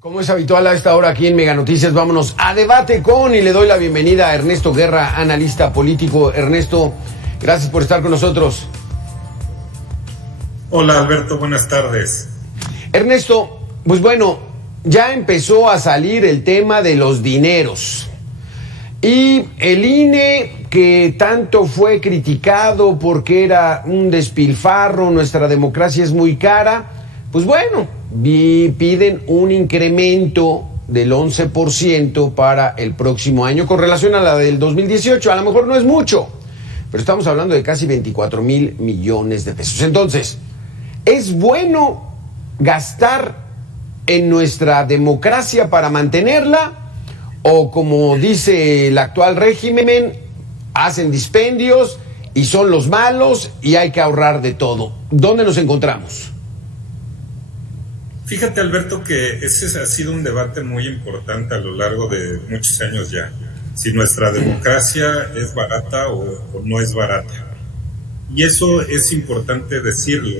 Como es habitual a esta hora aquí en Mega Noticias, vámonos a debate con y le doy la bienvenida a Ernesto Guerra, analista político. Ernesto, gracias por estar con nosotros. Hola Alberto, buenas tardes. Ernesto, pues bueno, ya empezó a salir el tema de los dineros. Y el INE, que tanto fue criticado porque era un despilfarro, nuestra democracia es muy cara, pues bueno, piden un incremento del 11% para el próximo año con relación a la del 2018. A lo mejor no es mucho, pero estamos hablando de casi 24,000 millones de pesos. Entonces, ¿es bueno gastar en nuestra democracia para mantenerla? O como dice el actual régimen, hacen dispendios y son los malos y hay que ahorrar de todo. ¿Dónde nos encontramos? Fíjate Alberto que ese ha sido un debate muy importante a lo largo de muchos años ya. Si nuestra democracia es barata o no es barata. Y eso es importante decirlo.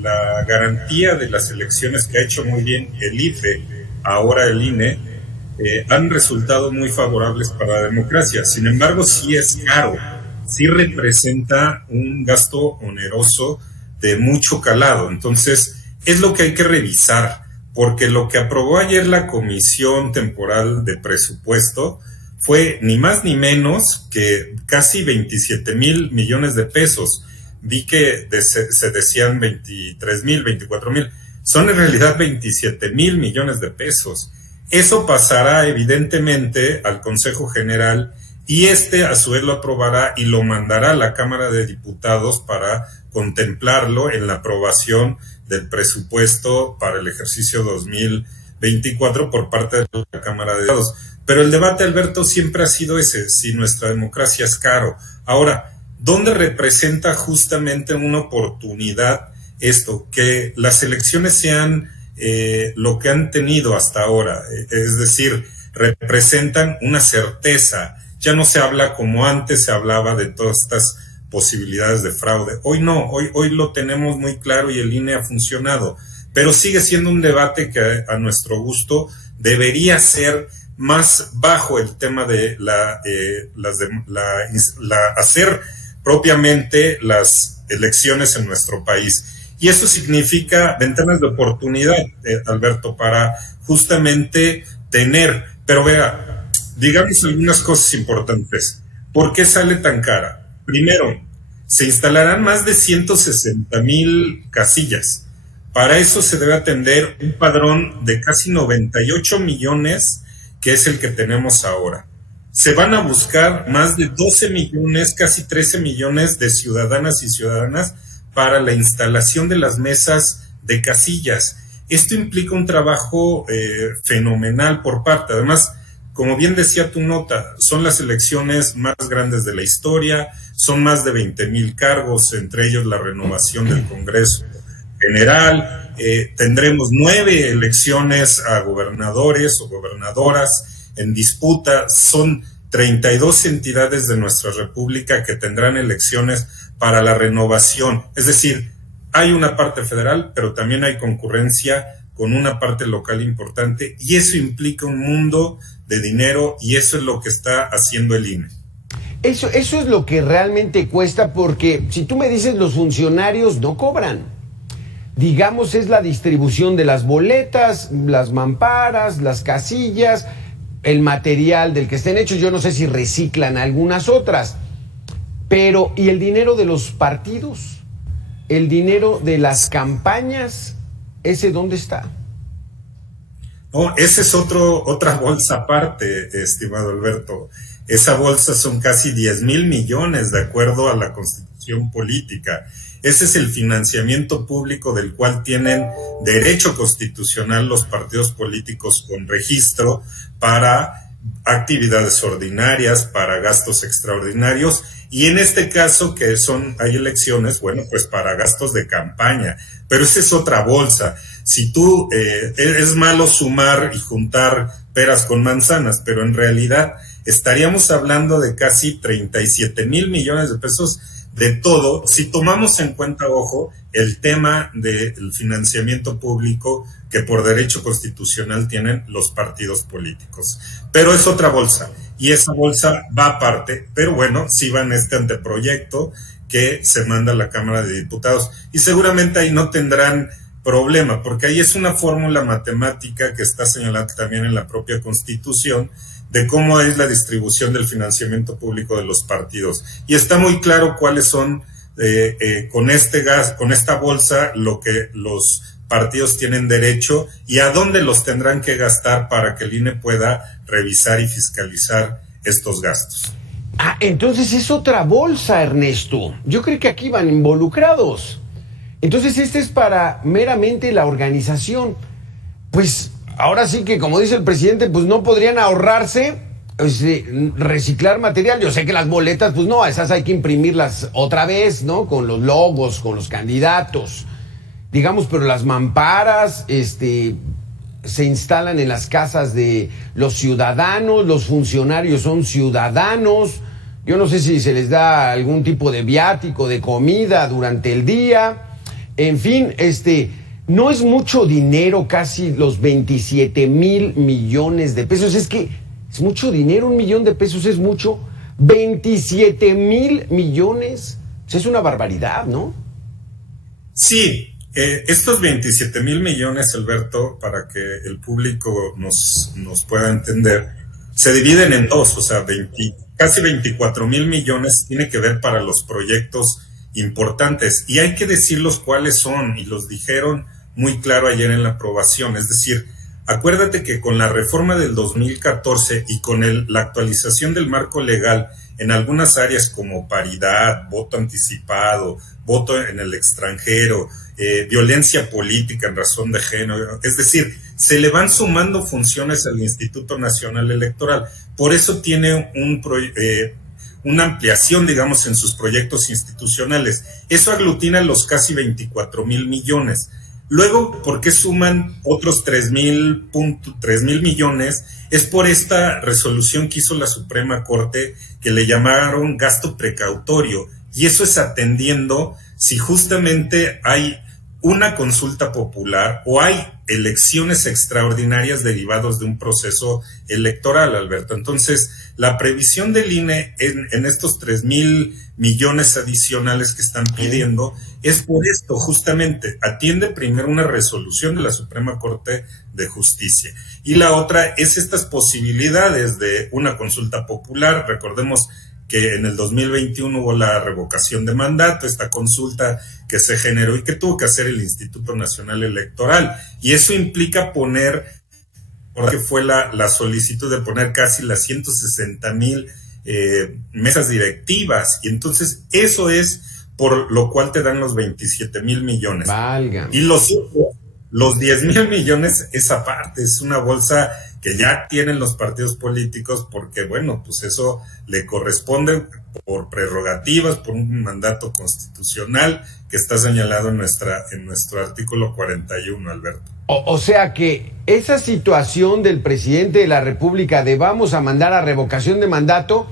La garantía de las elecciones que ha hecho muy bien el IFE, ahora el INE, han resultado muy favorables para la democracia. Sin embargo, sí es caro, sí representa un gasto oneroso de mucho calado. Entonces, es lo que hay que revisar, porque lo que aprobó ayer la Comisión Temporal de Presupuesto fue ni más ni menos que casi 27,000 millones de pesos. Vi que se decían 23,000, 24,000. Son en realidad 27,000 millones de pesos. Eso pasará evidentemente al Consejo General y a su vez lo aprobará y lo mandará a la Cámara de Diputados para contemplarlo en la aprobación del presupuesto para el ejercicio 2024 por parte de la Cámara de Diputados. Pero el debate, Alberto, siempre ha sido ese, si nuestra democracia es caro. Ahora, ¿dónde representa justamente una oportunidad esto? Que las elecciones sean lo que han tenido hasta ahora, es decir, representan una certeza. Ya no se habla como antes se hablaba de todas estas posibilidades de fraude. Hoy no, hoy lo tenemos muy claro y el INE ha funcionado, pero sigue siendo un debate que a nuestro gusto debería ser más bajo el tema de hacer propiamente las elecciones en nuestro país. Y eso significa ventanas de oportunidad, Alberto, para justamente tener, pero vea, digamos algunas cosas importantes. ¿Por qué sale tan cara? Primero, se instalarán más de 160,000 casillas. Para eso se debe atender un padrón de casi 98 millones, que es el que tenemos ahora. Se van a buscar más de 12 millones, casi 13 millones de ciudadanas y ciudadanas para la instalación de las mesas de casillas. Esto implica un trabajo fenomenal por parte. Además, como bien decía tu nota, son las elecciones más grandes de la historia, son más de 20,000 cargos, entre ellos la renovación del Congreso General. Tendremos 9 elecciones a gobernadores o gobernadoras en disputa. Son 32 entidades de nuestra república que tendrán elecciones para la renovación. Es decir, hay una parte federal, pero también hay concurrencia con una parte local importante, y eso implica un mundo de dinero, y eso es lo que está haciendo el INE. Eso es lo que realmente cuesta, porque si tú me dices los funcionarios no cobran. Digamos, es la distribución de las boletas, las mamparas, las casillas, el material del que estén hechos. Yo no sé si reciclan algunas otras. Pero, ¿y el dinero de los partidos? ¿El dinero de las campañas? ¿Ese dónde está? No, esa es otra bolsa aparte, estimado Alberto. Esa bolsa son casi 10,000 millones de acuerdo a la Constitución Política. Ese es el financiamiento público del cual tienen derecho constitucional los partidos políticos con registro para actividades ordinarias, para gastos extraordinarios, y en este caso que hay elecciones, bueno, pues para gastos de campaña. Pero esa es otra bolsa. Si tú, es malo sumar y juntar peras con manzanas, pero en realidad estaríamos hablando de casi 37,000 millones de pesos de todo, si tomamos en cuenta, ojo, el tema del financiamiento público que por derecho constitucional tienen los partidos políticos. Pero es otra bolsa, y esa bolsa va aparte, pero bueno, sí va en este anteproyecto que se manda a la Cámara de Diputados, y seguramente ahí no tendrán problema, porque ahí es una fórmula matemática que está señalada también en la propia Constitución, de cómo es la distribución del financiamiento público de los partidos. Y está muy claro cuáles son, con esta bolsa, lo que los partidos tienen derecho y a dónde los tendrán que gastar para que el INE pueda revisar y fiscalizar estos gastos. Ah, entonces es otra bolsa, Ernesto. Yo creo que aquí van involucrados. Entonces este es para meramente la organización. Pues ahora sí que, como dice el presidente, pues no podrían ahorrarse reciclar material. Yo sé que las boletas, pues no, esas hay que imprimirlas otra vez, ¿no? Con los logos, con los candidatos. Digamos, pero las mamparas, se instalan en las casas de los ciudadanos, los funcionarios son ciudadanos. Yo no sé si se les da algún tipo de viático, de comida durante el día. En fin, no es mucho dinero, casi los 27,000 millones de pesos. Es que es mucho dinero, 1 millón de pesos es mucho. 27,000 millones, pues es una barbaridad, ¿no? Sí, estos 27,000 millones, Alberto, para que el público nos pueda entender, se dividen en dos, o sea, casi 24,000 millones tiene que ver para los proyectos importantes, y hay que decirlos cuáles son, y los dijeron muy claro ayer en la aprobación. Es decir, acuérdate que con la reforma del 2014 y con la actualización del marco legal en algunas áreas como paridad, voto anticipado, voto en el extranjero, violencia política en razón de género, es decir, se le van sumando funciones al Instituto Nacional Electoral. Por eso tiene una ampliación, digamos, en sus proyectos institucionales. Eso aglutina los casi 24,000 millones. Luego, ¿por qué suman otros 3,000 millones? Es por esta resolución que hizo la Suprema Corte, que le llamaron gasto precautorio, y eso es atendiendo si justamente hay una consulta popular o hay elecciones extraordinarias derivadas de un proceso electoral, Alberto. Entonces, la previsión del INE en estos 3,000 millones adicionales que están pidiendo es por esto, justamente, atiende primero una resolución de la Suprema Corte de Justicia, y la otra es estas posibilidades de una consulta popular. Recordemos que en el 2021 hubo la revocación de mandato, esta consulta que se generó y que tuvo que hacer el Instituto Nacional Electoral, y eso implica poner, porque fue la solicitud de poner casi las 160,000 mesas directivas, y entonces eso es por lo cual te dan los 27,000 millones. Válgame. Y los 10,000 millones, esa parte es una bolsa que ya tienen los partidos políticos, porque bueno, pues eso le corresponde por prerrogativas, por un mandato constitucional que está señalado en nuestro artículo 41, Alberto. O sea que esa situación del presidente de la República de vamos a mandar a revocación de mandato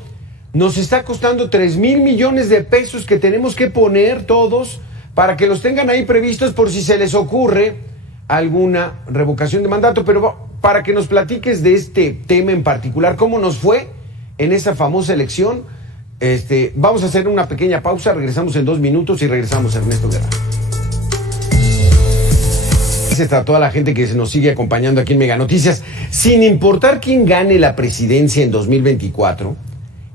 nos está costando 3,000 millones de pesos que tenemos que poner todos para que los tengan ahí previstos por si se les ocurre alguna revocación de mandato. Pero para que nos platiques de este tema en particular, ¿cómo nos fue en esa famosa elección? Vamos a hacer una pequeña pausa, regresamos en 2 minutos y regresamos, Ernesto Guerra. Gracias a toda la gente que se nos sigue acompañando aquí en Mega Noticias. Sin importar quién gane la presidencia en 2024,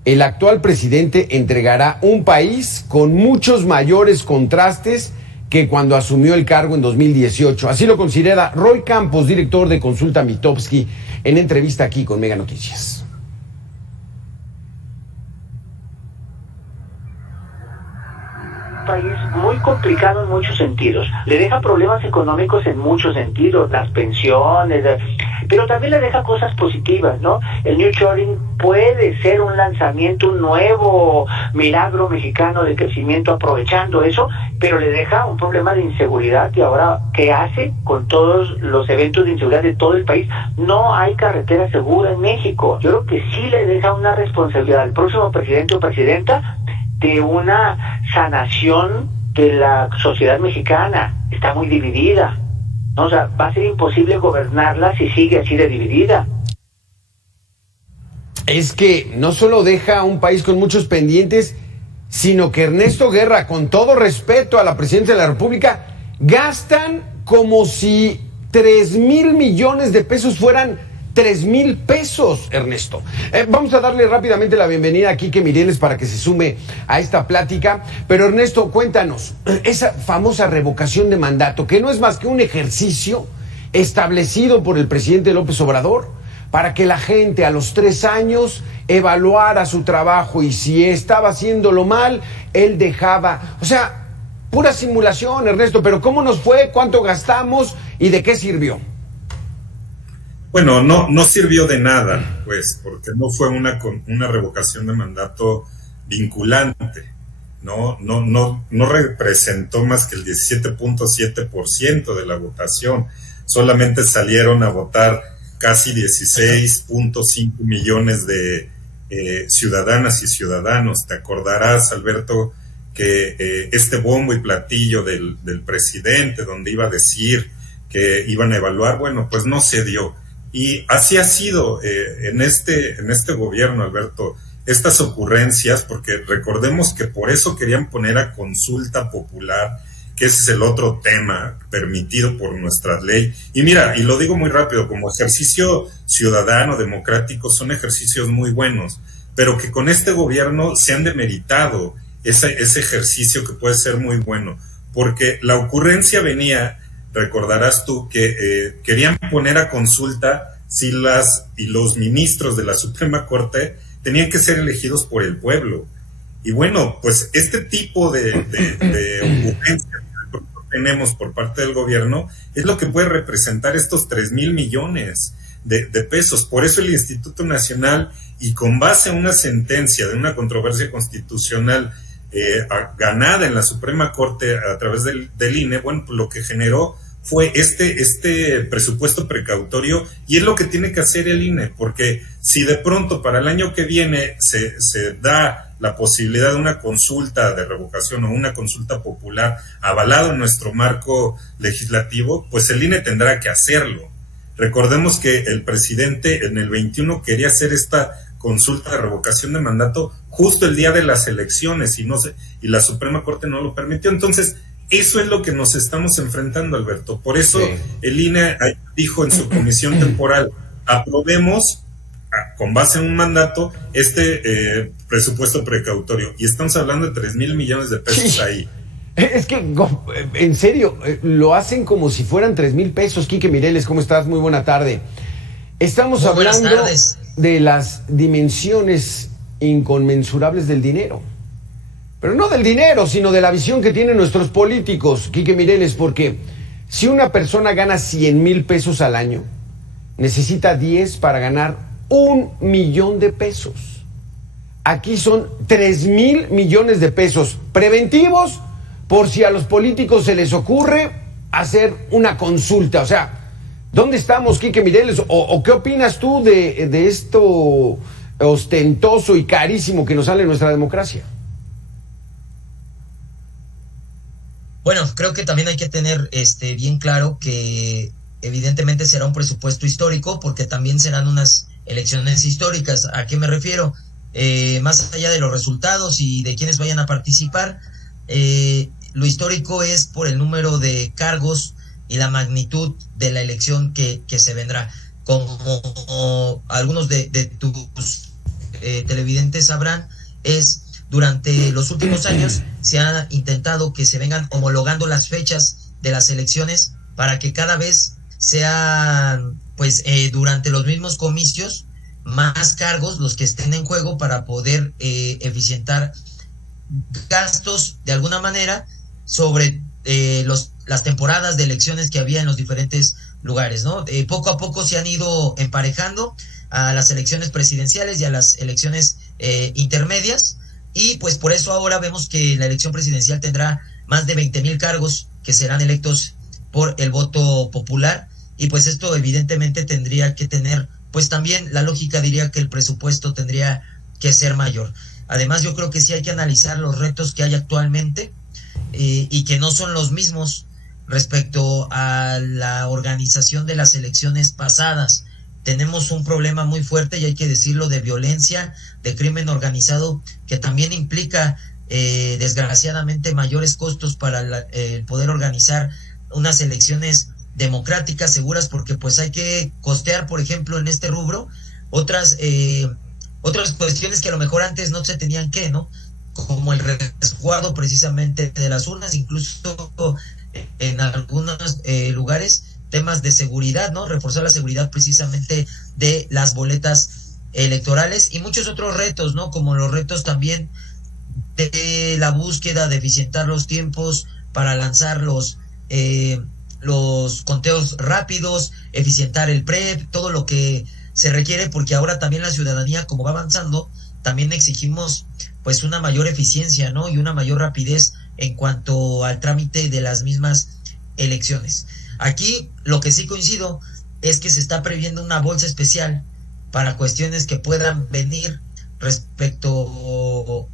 el actual presidente entregará un país con muchos mayores contrastes que cuando asumió el cargo en 2018. Así lo considera Roy Campos, director de Consulta Mitofsky, en entrevista aquí con Mega Noticias. País muy complicado en muchos sentidos. Le deja problemas económicos en muchos sentidos, las pensiones, pero también le deja cosas positivas, ¿no? El New Shoring puede ser un lanzamiento, un nuevo milagro mexicano de crecimiento aprovechando eso, pero le deja un problema de inseguridad. Y ahora, ¿qué hace con todos los eventos de inseguridad de todo el país? No hay carretera segura en México. Yo creo que sí le deja una responsabilidad al próximo presidente o presidenta de una sanación de la sociedad mexicana. Está muy dividida, ¿no? O sea, va a ser imposible gobernarla si sigue así de dividida. Es que no solo deja a un país con muchos pendientes, sino que Ernesto Guerra, con todo respeto a la Presidencia de la República, gastan como si 3,000 millones de pesos fueran 3,000 pesos, Ernesto. Vamos a darle rápidamente la bienvenida a Quique Mireles para que se sume a esta plática. Pero Ernesto, cuéntanos, esa famosa revocación de mandato, que no es más que un ejercicio establecido por el presidente López Obrador para que la gente a los 3 años evaluara su trabajo, y si estaba haciéndolo mal, él dejaba. O sea, pura simulación, Ernesto. Pero ¿cómo nos fue? ¿Cuánto gastamos? ¿Y de qué sirvió? Bueno, no sirvió de nada, pues, porque no fue una revocación de mandato vinculante. No representó más que el 17.7% de la votación. Solamente salieron a votar casi 16.5 millones de ciudadanas y ciudadanos. Te acordarás, Alberto, que este bombo y platillo del presidente, donde iba a decir que iban a evaluar, bueno, pues no se dio. Y así ha sido en este gobierno, Alberto, estas ocurrencias, porque recordemos que por eso querían poner a consulta popular, que ese es el otro tema permitido por nuestra ley. Y mira, y lo digo muy rápido, como ejercicio ciudadano, democrático, son ejercicios muy buenos, pero que con este gobierno se han demeritado ese ejercicio que puede ser muy bueno, porque la ocurrencia venía, recordarás tú, que querían poner a consulta si los ministros de la Suprema Corte tenían que ser elegidos por el pueblo. Y bueno, pues este tipo de ocurrencias que tenemos por parte del gobierno es lo que puede representar estos 3,000 millones de pesos. Por eso el Instituto Nacional, y con base en una sentencia de una controversia constitucional ganada en la Suprema Corte a través del INE, bueno, pues lo que generó fue este presupuesto precautorio, y es lo que tiene que hacer el INE, porque si de pronto para el año que viene se da la posibilidad de una consulta de revocación o una consulta popular avalado en nuestro marco legislativo, pues el INE tendrá que hacerlo. Recordemos que el presidente en el 21 quería hacer esta consulta de revocación de mandato justo el día de las elecciones, y la Suprema Corte no lo permitió. Entonces, eso es lo que nos estamos enfrentando, Alberto. Por eso sí, el INE dijo en su comisión temporal, aprobemos con base en un mandato presupuesto precautorio. Y estamos hablando de 3,000 millones de pesos sí, ahí. Es que, en serio, lo hacen como si fueran 3,000 pesos. Quique Mireles, ¿cómo estás? Muy buena tarde. Estamos hablando de las dimensiones inconmensurables del dinero. Pero no del dinero, sino de la visión que tienen nuestros políticos, Quique Mireles, porque si una persona gana 100,000 pesos al año, necesita 10 para ganar 1,000,000 de pesos. Aquí son 3,000 millones de pesos preventivos por si a los políticos se les ocurre hacer una consulta. O sea, ¿dónde estamos, Quique Mireles? ¿O qué opinas tú de esto ostentoso y carísimo que nos sale en nuestra democracia? Bueno, creo que también hay que tener bien claro que evidentemente será un presupuesto histórico, porque también serán unas elecciones históricas. ¿A qué me refiero? Más allá de los resultados y de quienes vayan a participar, lo histórico es por el número de cargos y la magnitud de la elección que se vendrá. Como algunos de tus televidentes sabrán, durante los últimos años se ha intentado que se vengan homologando las fechas de las elecciones para que cada vez sean, durante los mismos comicios, más cargos los que estén en juego para poder eficientar gastos de alguna manera sobre las temporadas de elecciones que había en los diferentes lugares, ¿no? Poco a poco se han ido emparejando a las elecciones presidenciales y a las elecciones intermedias, y pues por eso ahora vemos que la elección presidencial tendrá más de 20,000 cargos que serán electos por el voto popular, y pues esto evidentemente tendría que tener, pues también la lógica diría que el presupuesto tendría que ser mayor. Además, yo creo que sí hay que analizar los retos que hay actualmente y que no son los mismos respecto a la organización de las elecciones pasadas. Tenemos un problema muy fuerte, y hay que decirlo, de violencia, de crimen organizado, que también implica desgraciadamente mayores costos para el poder organizar unas elecciones democráticas, seguras, porque pues hay que costear, por ejemplo, en este rubro, otras cuestiones que a lo mejor antes no se tenían que, ¿no? Como el resguardo precisamente de las urnas, incluso en algunos lugares, temas de seguridad, ¿no? Reforzar la seguridad precisamente de las boletas electorales y muchos otros retos, ¿no? Como los retos también de la búsqueda de eficientar los tiempos para lanzar los conteos rápidos, eficientar el PREP, todo lo que se requiere, porque ahora también la ciudadanía, como va avanzando, también exigimos pues una mayor eficiencia, ¿no? Y una mayor rapidez en cuanto al trámite de las mismas elecciones. Aquí lo que sí coincido es que se está previendo una bolsa especial para cuestiones que puedan venir respecto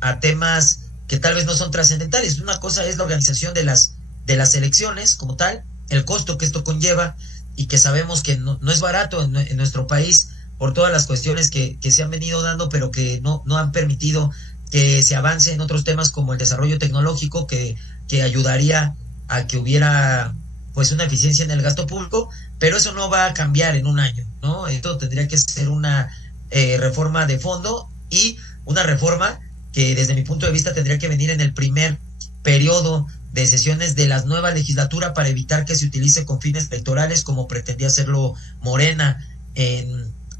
a temas que tal vez no son trascendentales. Una cosa es la organización de las elecciones como tal, el costo que esto conlleva, y que sabemos que no es barato en nuestro país por todas las cuestiones que se han venido dando, pero que no han permitido que se avance en otros temas como el desarrollo tecnológico, que ayudaría a que hubiera pues una eficiencia en el gasto público, pero eso no va a cambiar en un año, ¿no? Esto tendría que ser una reforma de fondo, y una reforma que desde mi punto de vista tendría que venir en el primer periodo de sesiones de la nueva legislatura, para evitar que se utilice con fines electorales como pretendía hacerlo Morena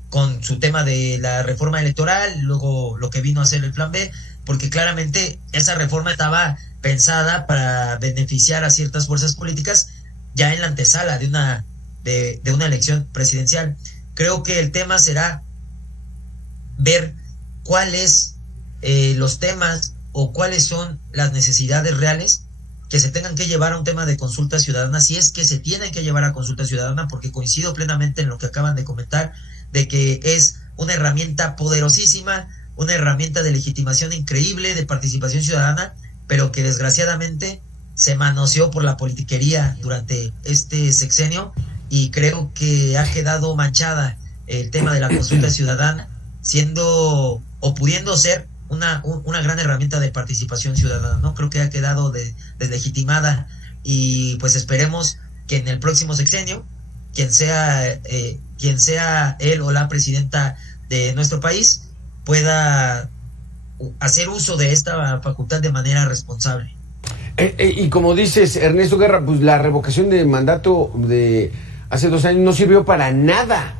con su tema de la reforma electoral, luego lo que vino a ser el Plan B, porque claramente esa reforma estaba pensada para beneficiar a ciertas fuerzas políticas ya en la antesala de una elección presidencial. Creo que el tema será ver cuáles los temas o cuáles son las necesidades reales que se tengan que llevar a un tema de consulta ciudadana, si es que se tienen que llevar a consulta ciudadana, porque coincido plenamente en lo que acaban de comentar, de que es una herramienta poderosísima, una herramienta de legitimación increíble, de participación ciudadana, pero que desgraciadamente se manoseó por la politiquería durante este sexenio, y creo que ha quedado manchada el tema de la consulta ciudadana, siendo o pudiendo ser una gran herramienta de participación ciudadana, ¿no? Creo que ha quedado deslegitimada, y pues esperemos que en el próximo sexenio quien sea él o la presidenta de nuestro país pueda hacer uso de esta facultad de manera responsable. Y como dices, Ernesto Guerra, pues la revocación de mandato de hace 2 años no sirvió para nada.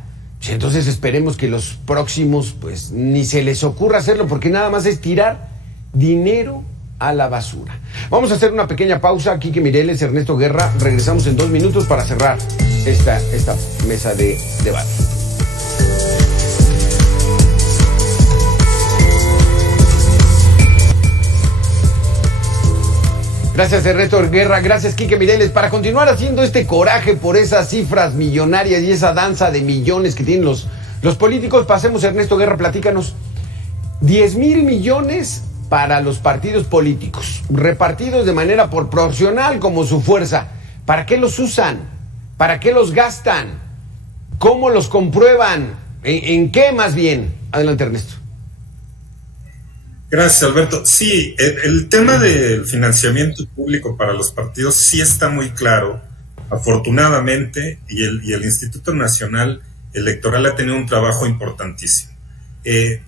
Entonces esperemos que los próximos pues ni se les ocurra hacerlo, porque nada más es tirar dinero a la basura. Vamos a hacer una pequeña pausa. Quique Mireles, Ernesto Guerra, regresamos en 2 minutos para cerrar esta mesa de debate. Gracias, Ernesto Guerra, gracias, Quique Mireles. Para continuar haciendo este coraje por esas cifras millonarias y esa danza de millones que tienen los políticos, pasemos, Ernesto Guerra, platícanos. 10,000 millones para los partidos políticos, repartidos de manera proporcional como su fuerza. ¿Para qué los usan? ¿Para qué los gastan? ¿Cómo los comprueban? ¿En qué más bien? Adelante, Ernesto. Gracias, Alberto. Sí, el tema del financiamiento público para los partidos sí está muy claro, afortunadamente, y el Instituto Nacional Electoral ha tenido un trabajo importantísimo.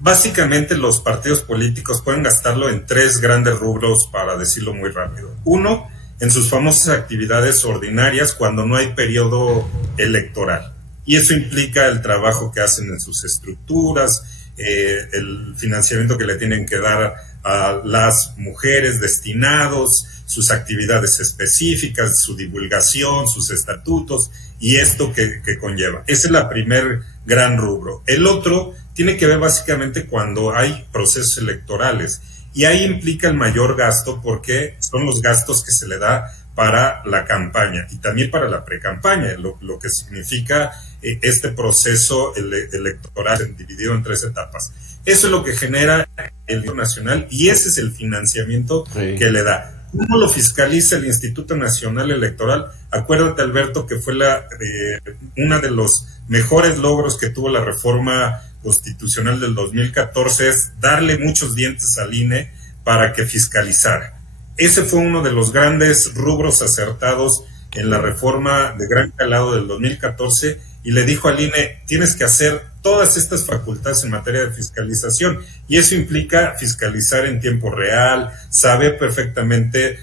Básicamente los partidos políticos pueden gastarlo en 3 grandes rubros, para decirlo muy rápido. Uno, en sus famosas actividades ordinarias cuando no hay periodo electoral. Y eso implica el trabajo que hacen en sus estructuras, el financiamiento que le tienen que dar a las mujeres destinados, sus actividades específicas, su divulgación, sus estatutos y esto que conlleva. Ese es el primer gran rubro. El otro tiene que ver básicamente cuando hay procesos electorales, y ahí implica el mayor gasto porque son los gastos que se le da para la campaña y también para la precampaña, lo que significa este proceso electoral dividido en 3 etapas. Eso es lo que genera el gobierno nacional y ese es el financiamiento que le da. ¿Cómo lo fiscaliza el Instituto Nacional Electoral? Acuérdate, Alberto, que fue uno de los mejores logros que tuvo la reforma constitucional del 2014, es darle muchos dientes al INE para que fiscalizara. Ese fue uno de los grandes rubros acertados en la reforma de gran calado del 2014 y le dijo al INE, tienes que hacer todas estas facultades en materia de fiscalización y eso implica fiscalizar en tiempo real, saber perfectamente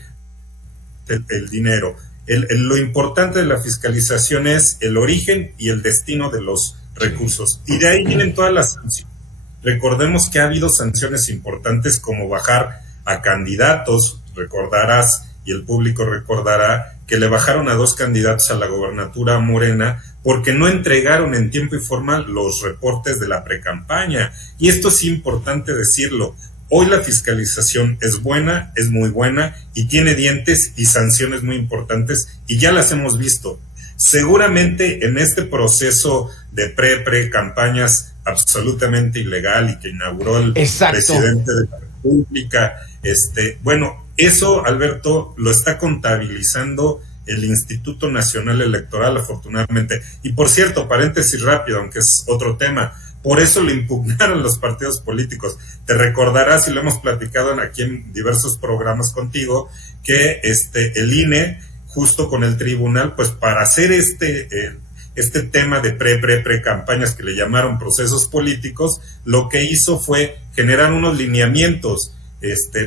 el dinero. Lo importante de la fiscalización es el origen y el destino de los recursos y de ahí vienen todas las sanciones. Recordemos que ha habido sanciones importantes como bajar a candidatos, recordarás y el público recordará que le bajaron a 2 candidatos a la gobernatura Morena porque no entregaron en tiempo y forma los reportes de la precampaña. Y esto es importante decirlo. Hoy la fiscalización es buena, es muy buena y tiene dientes y sanciones muy importantes y ya las hemos visto. Seguramente en este proceso de pre-campañas absolutamente ilegal y que inauguró el presidente de la República, eso, Alberto, lo está contabilizando el Instituto Nacional Electoral, afortunadamente. Y por cierto, paréntesis rápido, aunque es otro tema, por eso lo impugnaron los partidos políticos. Te recordarás, y lo hemos platicado aquí en diversos programas contigo, que el INE, justo con el tribunal, pues para hacer este tema de pre-campañas que le llamaron procesos políticos, lo que hizo fue generar unos lineamientos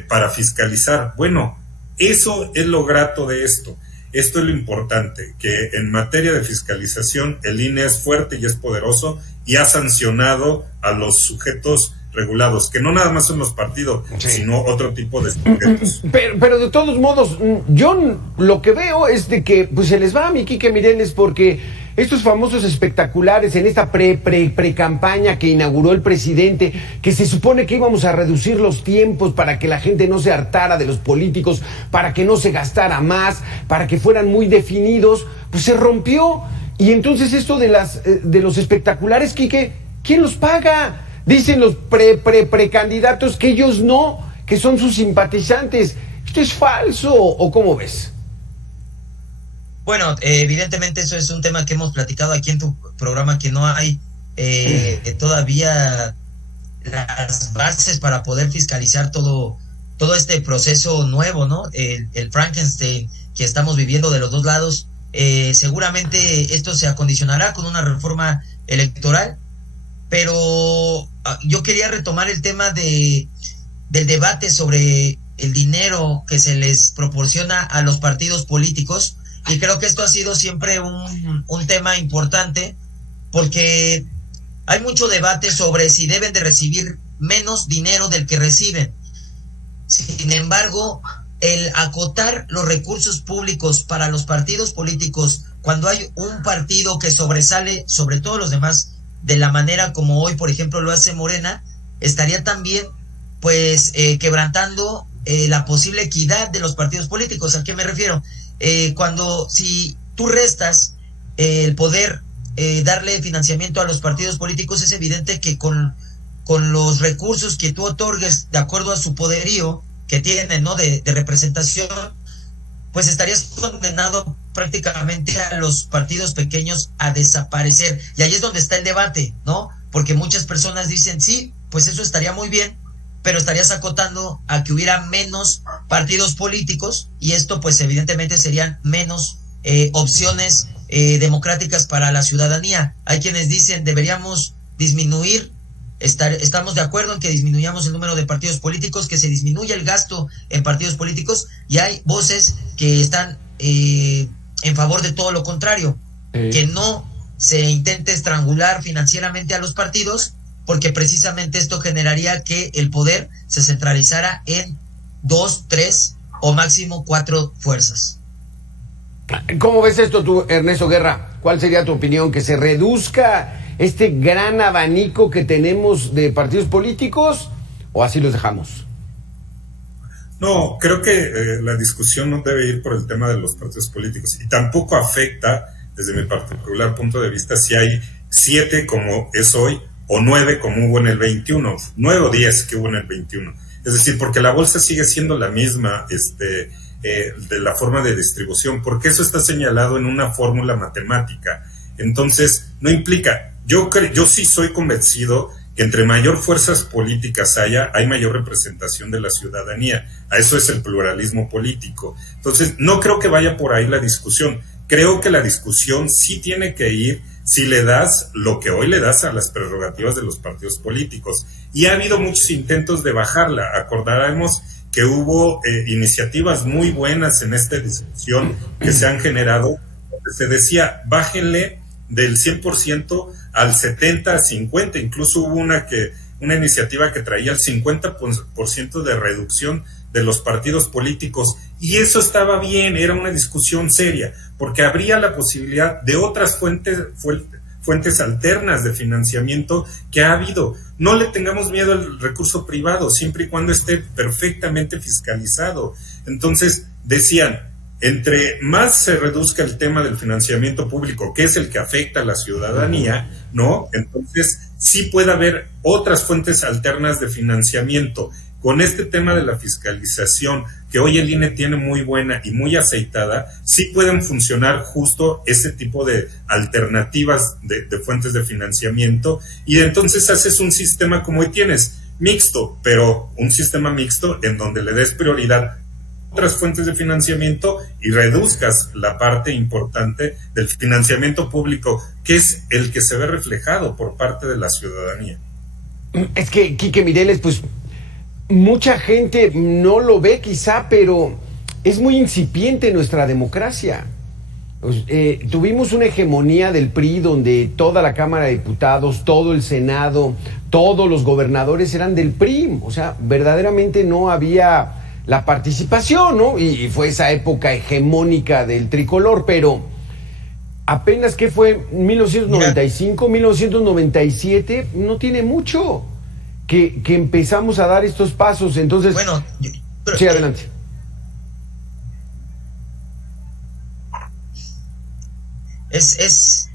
para fiscalizar. Bueno, eso es lo grato de esto. Esto es lo importante, que en materia de fiscalización el INE es fuerte y es poderoso y ha sancionado a los sujetos regulados, que no nada más son los partidos, sino otro tipo de sujetos. Pero de todos modos, yo lo que veo es de que pues se les va a mi Quique Mireles porque estos famosos espectaculares en esta pre-campaña que inauguró el presidente, que se supone que íbamos a reducir los tiempos para que la gente no se hartara de los políticos, para que no se gastara más, para que fueran muy definidos, pues se rompió. Y entonces esto de los espectaculares, Quique, ¿quién los paga? Dicen los precandidatos que ellos no, que son sus simpatizantes. ¿Esto es falso o cómo ves? Bueno, evidentemente eso es un tema que hemos platicado aquí en tu programa, que no hay todavía las bases para poder fiscalizar todo este proceso nuevo, ¿no? El Frankenstein que estamos viviendo de los dos lados. Seguramente esto se acondicionará con una reforma electoral, pero yo quería retomar el tema del debate sobre el dinero que se les proporciona a los partidos políticos, y creo que esto ha sido siempre un tema importante, porque hay mucho debate sobre si deben de recibir menos dinero del que reciben. Sin embargo, el acotar los recursos públicos para los partidos políticos, cuando hay un partido que sobresale sobre todos los demás, de la manera como hoy, por ejemplo, lo hace Morena, estaría también pues quebrantando la posible equidad de los partidos políticos. ¿A qué me refiero? Si tú restas el poder darle financiamiento a los partidos políticos, es evidente que con los recursos que tú otorgues de acuerdo a su poderío que tienen, ¿no?, de representación, pues estarías condenado prácticamente a los partidos pequeños a desaparecer. Y ahí es donde está el debate, ¿no? Porque muchas personas dicen, sí, pues eso estaría muy bien, pero estarías acotando a que hubiera menos partidos políticos, y esto pues evidentemente serían menos opciones democráticas para la ciudadanía. Hay quienes dicen, deberíamos disminuir, estamos de acuerdo en que disminuyamos el número de partidos políticos, que se disminuya el gasto en partidos políticos, y hay voces que están en favor de todo lo contrario, que no se intente estrangular financieramente a los partidos, porque precisamente esto generaría que el poder se centralizara en 2, 3 o máximo 4 fuerzas. ¿Cómo ves esto tú, Ernesto Guerra? ¿Cuál sería tu opinión? ¿Que se reduzca este gran abanico que tenemos de partidos políticos o así los dejamos? No, creo que la discusión no debe ir por el tema de los partidos políticos y tampoco afecta, desde mi particular punto de vista, si hay 7 como es hoy o 9 como hubo en el 21, 9 o 10 que hubo en el 21. Es decir, porque la bolsa sigue siendo la misma de la forma de distribución, porque eso está señalado en una fórmula matemática. Entonces, no implica, yo sí soy convencido que entre mayor fuerzas políticas hay mayor representación de la ciudadanía. A eso es el pluralismo político. Entonces, no creo que vaya por ahí la discusión. Creo que la discusión sí tiene que ir si le das lo que hoy le das a las prerrogativas de los partidos políticos. Y ha habido muchos intentos de bajarla. Acordaremos que hubo iniciativas muy buenas en esta discusión que se han generado. Se decía, bájenle del 100% al 70, 50, incluso hubo una iniciativa que traía el 50% de reducción de los partidos políticos, y eso estaba bien, era una discusión seria, porque habría la posibilidad de otras fuentes alternas de financiamiento que ha habido. No le tengamos miedo al recurso privado, siempre y cuando esté perfectamente fiscalizado. Entonces, decían, entre más se reduzca el tema del financiamiento público, que es el que afecta a la ciudadanía, ¿no? Entonces, sí puede haber otras fuentes alternas de financiamiento. Con este tema de la fiscalización, que hoy el INE tiene muy buena y muy aceitada, sí pueden funcionar justo ese tipo de alternativas de fuentes de financiamiento, y entonces haces un sistema como hoy tienes, mixto, pero un sistema mixto en donde le des prioridad otras fuentes de financiamiento y reduzcas la parte importante del financiamiento público, que es el que se ve reflejado por parte de la ciudadanía. Es que, Quique Mireles, pues mucha gente no lo ve quizá, pero es muy incipiente nuestra democracia. Tuvimos una hegemonía del PRI donde toda la Cámara de Diputados, todo el Senado, todos los gobernadores eran del PRI. O sea, verdaderamente no había la participación, ¿no? Y fue esa época hegemónica del tricolor, pero apenas que fue 1995, 1997, no tiene mucho que empezamos a dar estos pasos. Entonces, bueno, sí, adelante. Es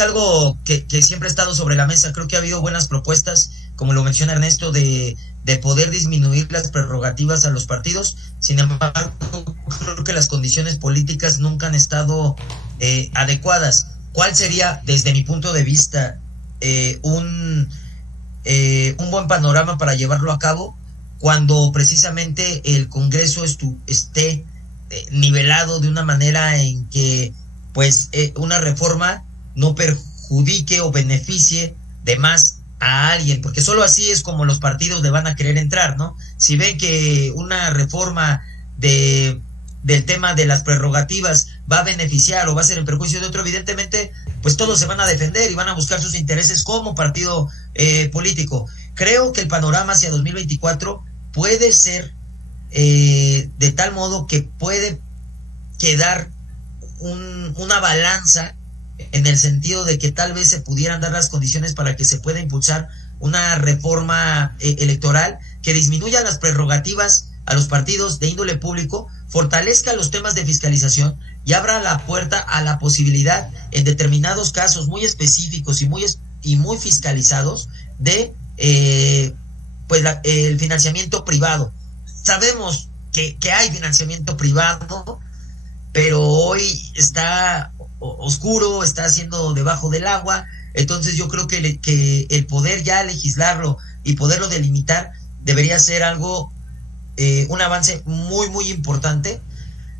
algo que siempre ha estado sobre la mesa. Creo que ha habido buenas propuestas, como lo menciona Ernesto, de poder disminuir las prerrogativas a los partidos. Sin embargo, creo que las condiciones políticas nunca han estado adecuadas. ¿Cuál sería, desde mi punto de vista, un buen panorama para llevarlo a cabo? Cuando precisamente el Congreso esté nivelado de una manera en que pues una reforma no perjudique o beneficie de más a alguien, porque solo así es como los partidos le van a querer entrar, ¿no? Si ven que una reforma del tema de las prerrogativas va a beneficiar o va a ser en perjuicio de otro, evidentemente, pues todos se van a defender y van a buscar sus intereses como partido político. Creo que el panorama hacia 2024 puede ser de tal modo que puede quedar una balanza, en el sentido de que tal vez se pudieran dar las condiciones para que se pueda impulsar una reforma electoral que disminuya las prerrogativas a los partidos de índole público, fortalezca los temas de fiscalización y abra la puerta a la posibilidad, en determinados casos muy específicos y muy fiscalizados, de el financiamiento privado. Sabemos que hay financiamiento privado, pero hoy está oscuro, está haciendo debajo del agua. Entonces yo creo que el poder ya legislarlo y poderlo delimitar debería ser algo, un avance muy muy importante.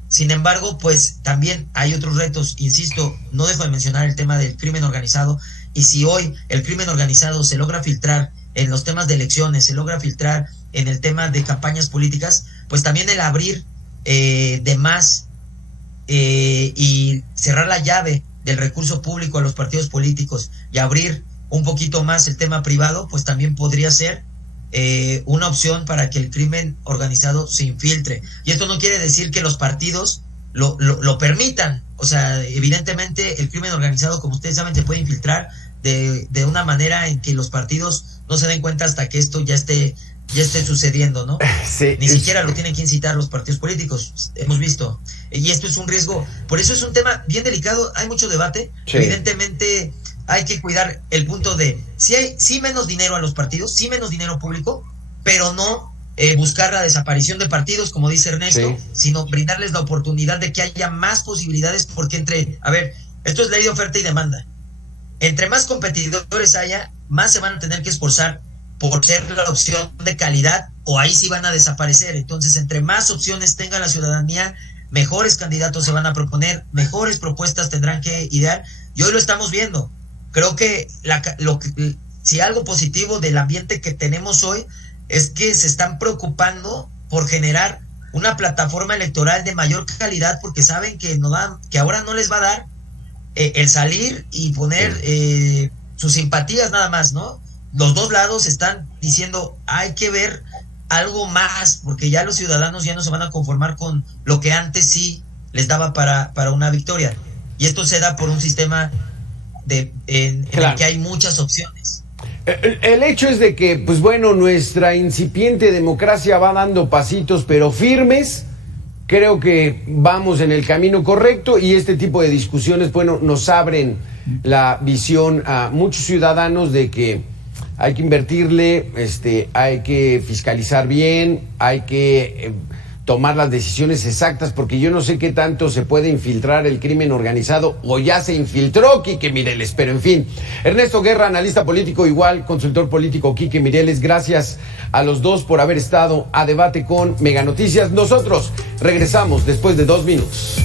Sin embargo, pues también hay otros retos, insisto, no dejo de mencionar el tema del crimen organizado, y si hoy el crimen organizado se logra filtrar en los temas de elecciones, se logra filtrar en el tema de campañas políticas, pues también el abrir de más y cerrar la llave del recurso público a los partidos políticos y abrir un poquito más el tema privado, pues también podría ser una opción para que el crimen organizado se infiltre. Y esto no quiere decir que los partidos lo permitan. O sea, evidentemente el crimen organizado, como ustedes saben, se puede infiltrar de una manera en que los partidos no se den cuenta hasta que esto ya esté ya esté sucediendo, ¿no? Sí, Ni siquiera lo tienen que incitar los partidos políticos, hemos visto. Y esto es un riesgo, por eso es un tema bien delicado, hay mucho debate. Sí. Evidentemente hay que cuidar el punto de, sí menos dinero a los partidos, sí menos dinero público, pero no buscar la desaparición de partidos, como dice Ernesto, sí, sino brindarles la oportunidad de que haya más posibilidades, porque esto es ley de oferta y demanda. Entre más competidores haya, más se van a tener que esforzar por ser la opción de calidad, o ahí sí van a desaparecer. Entonces, entre más opciones tenga la ciudadanía, mejores candidatos se van a proponer, mejores propuestas tendrán que idear, y hoy lo estamos viendo. Creo que si algo positivo del ambiente que tenemos hoy es que se están preocupando por generar una plataforma electoral de mayor calidad, porque saben que ahora no les va a dar el salir y poner sus simpatías nada más, ¿no? Los dos lados están diciendo, hay que ver algo más, porque ya los ciudadanos ya no se van a conformar con lo que antes sí les daba para una victoria. Y esto se da por un sistema en el que hay muchas opciones. El hecho es de que, pues bueno, nuestra incipiente democracia va dando pasitos, pero firmes. Creo que vamos en el camino correcto, y este tipo de discusiones, bueno, nos abren la visión a muchos ciudadanos de que hay que invertirle, hay que fiscalizar bien, hay que tomar las decisiones exactas, porque yo no sé qué tanto se puede infiltrar el crimen organizado, o ya se infiltró Quique Mireles, pero en fin. Ernesto Guerra, analista político, igual consultor político Quique Mireles, gracias a los dos por haber estado a debate con Mega Noticias. Nosotros regresamos después de 2 minutos.